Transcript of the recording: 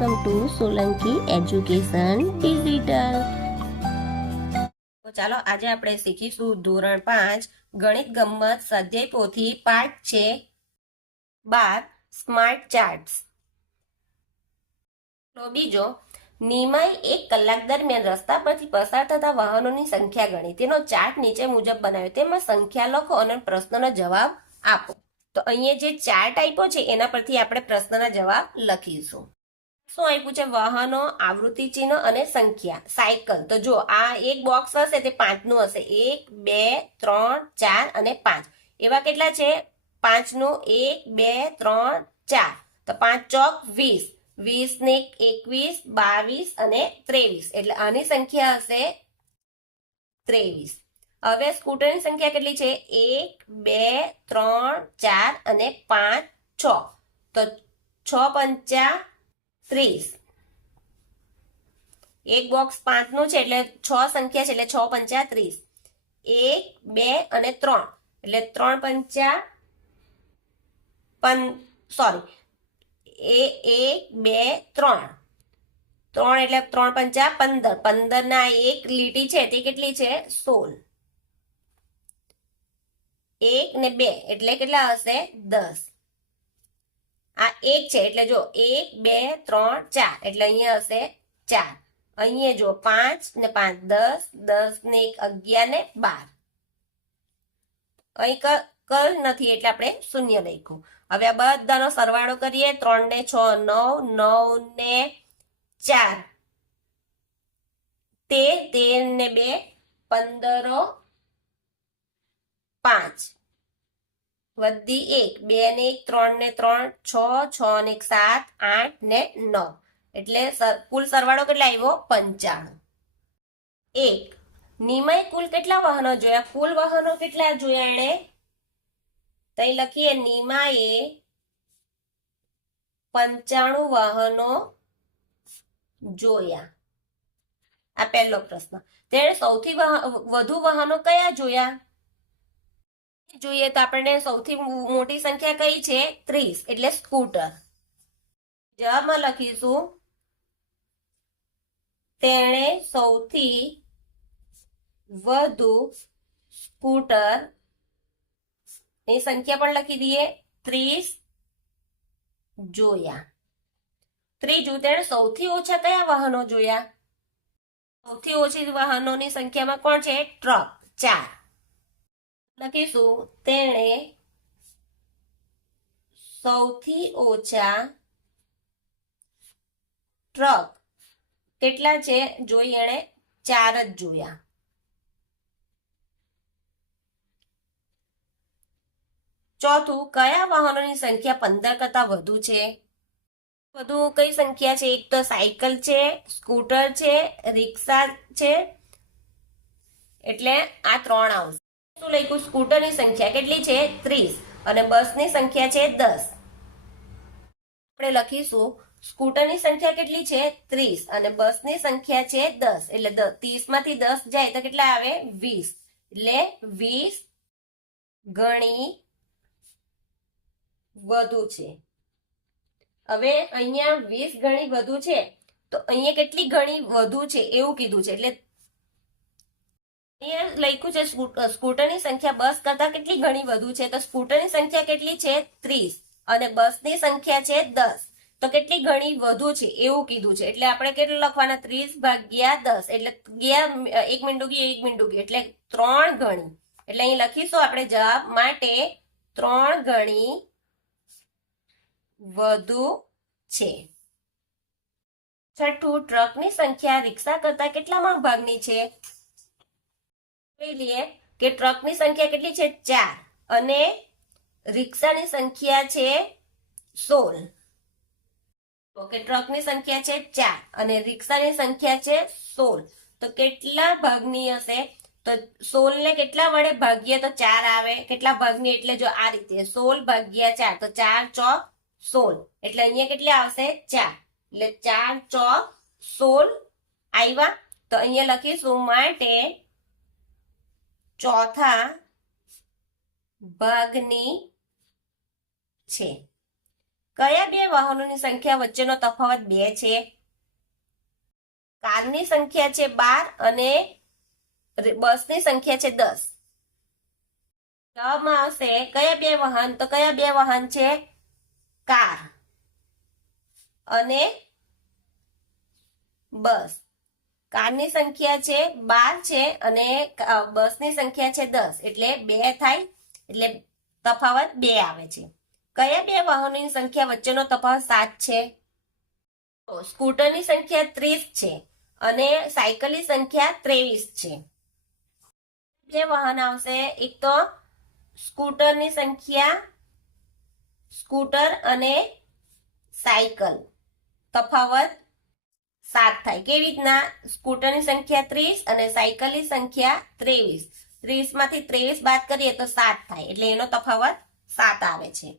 Welcome to Solanki education digital. તો ચાલો આજે આપણે શીખીશું ધોરણ 5 ગણિત ગમ્મત સ્વાધ્યાય પોથી પાઠ છે 12 સ્માર્ટ ચાર્ટ્સ. તો બીજો, નિમાએ 1 કલાક દરમિયાન રસ્તા પરથી પસાર થતા વાહનોની સંખ્યા ગણી. તેનો ચાર્ટ નીચે મુજબ બનાવ્યો. તેમાં સંખ્યા લખો અને પ્રશ્નનો જવાબ આપો. તો અહીંયા જે ચાર્ટ આપ્યો છે એના પરથી આપણે પ્રશ્નના જવાબ લખીશું. શું આપ્યું છે? વાહનો, આવૃત્તિ ચિહ્ન અને સંખ્યા. સાયકલ, તો જો આ એક બોક્સ હશે તે 5 નું હશે. 1 2 3 4 અને 5 એવા કેટલા છે? 5 નું 1 2 3 4. તો 5 ચોક 20, 20 ને 21 22 અને 23, એટલે આની સંખ્યા હશે 23. હવે સ્કૂટરની સંખ્યા કેટલી છે? 1 2 3 4 અને 5 6. તો 6 પંચા 30. એક બોક્સ 5 નું છે એટલે 6 સંખ્યા છે એટલે 6 પંચા 30. 1 2 અને 3 એટલે 3 પંચા 1 2 3 એટલે 3 પંચા 15. 15 ના એક લીટી છે તે કેટલી છે? 16. 1 ને 2 એટલે કેટલા હશે? 10. આ 1 છે એટલે જો 1 2 3 4 એટલે અહીંયા હશે 4. અહીંયા જો 5 ને 5 10, 10 ને 1 11 ને 12. અહીં કર નથી એટલે આપણે શૂન્ય લખ્યું. હવે આ બધાનો સરવાળો કરીએ. 3 ને 6 9, 9 ને 4 13, 13 ને 2 15, 5 વધી 1, 2 ને 1 3 ને 3 6, 6 ને 1 7, 8 ને 9 એટલે કુલ સરવાળો કેટલા આવ્યો? 95. 1. નિમાએ કુલ કેટલા વાહનો જોયા? કુલ વાહનો કેટલા જોયા એણે? તો અહીં લખીએ નિમાએ 95 વાહનો જોયા. આ પહેલો પ્રશ્ન. તેણે સૌથી વધુ વાહનો કયા જોયા? જોઈએ તો આપણને સૌથી મોટી સંખ્યા કઈ છે? 30, એટલે સ્કૂટર. જવાબમાં લખીશું તેણે સૌથી વધુ સ્કૂટર ની સંખ્યા પણ લખી દઈએ 30 જોયા. ત્રીજું, તેણે સૌથી ઓછા કયા વાહનો જોયા? સૌથી ઓછી વાહનોની સંખ્યામાં કોણ છે? ટ્રક, 4. લખીશું તેણે સૌથી ઓછા ટ્રક કેટલા છે? જોઈ એણે 4 જ જોયા. ચોથું, કયા વાહનોની સંખ્યા 15 કરતા વધુ છે? વધુ કઈ સંખ્યા છે? એક તો સાયકલ છે, સ્કૂટર છે, રિક્ષા છે, એટલે આ 3 આવશે. શું લખ્યું? સ્કૂટરની સંખ્યા કેટલી છે? 30 અને બસની સંખ્યા છે 10. આપણે લખીશું સ્કૂટરની સંખ્યા કેટલી છે? 30 અને બસની સંખ્યા છે 10. એટલે 30 માંથી 10 જાય તો કેટલા આવે? 20. એટલે 20 ગણી વધુ છે. હવે અહીંયા 20 ગણી વધુ છે તો અહીંયા કેટલી ગણી વધુ છે એવું કીધું છે. એટલે અહીંયા લખ્યું છે સ્કૂટરની સંખ્યા બસ કરતા કેટલી ગણી વધુ છે? તો સ્કૂટરની સંખ્યા કેટલી છે? 30 અને બસની સંખ્યા છે 10. તો કેટલી ગણી વધુ છે એવું કીધું છે. એટલે આપણે કેટલું લખવાના? 30 ભાગ્યા 10 એટલે ગયા 1 મીંડું ગયું 1 મીંડું ગયું એટલે 3 ગણી. એટલે અહીં લખીશું આપણે જવાબ માટે 3 ગણી વધુ છે. છઠ્ઠું, ટ્રકની સંખ્યા રિક્ષા કરતા કેટલામાં ભાગની છે? જોઈ લઈએ કે ટ્રકની સંખ્યા કેટલી છે? 4 અને રિક્ષાની સંખ્યા છે 16. ઓકે, ટ્રકની સંખ્યા છે 4 અને રિક્ષાની સંખ્યા છે 16. તો કેટલા ભાગની હશે? તો 16 ને કેટલા વડે ભાગીએ તો 4 આવે. કેટલા ભાગની? એટલે જો આ રીતે 16 ભાગ્યા 4 તો 4 ચોક 16. એટલે અહીંયા કેટલી આવશે? 4. એટલે 4 ચોક 16 આવ્યા. તો અહીંયા લખીશું માટે ચોથા ભાગની છે. કયા બે વાહનોની સંખ્યા વચ્ચેનો તફાવત 2 છે? કારની સંખ્યા છે 12 અને બસની સંખ્યા છે 10. માં આવશે કયા બે વાહન? તો કયા બે વાહન છે? કાર અને બસ. કારની સંખ્યા છે 12 છે અને બસની સંખ્યા છે 10, એટલે 2 થાય, એટલે તફાવત 2 આવે છે. કયા બે વાહનોની સંખ્યા વચ્ચેનો તફાવત 7 છે? તો સ્કૂટરની સંખ્યા 30 છે અને સાયકલની સંખ્યા 23 છે. બે વાહન આવશે, એક તો સ્કૂટરની સંખ્યા, સ્કૂટર અને સાયકલ, તફાવત 7 થાય. કેવી રીતના? સ્કૂટરની સંખ્યા 30 અને સાયકલની સંખ્યા 23. 30 માંથી 23 બાદ કરીએ તો 7 થાય, એટલે એનો તફાવત 7 આવે છે.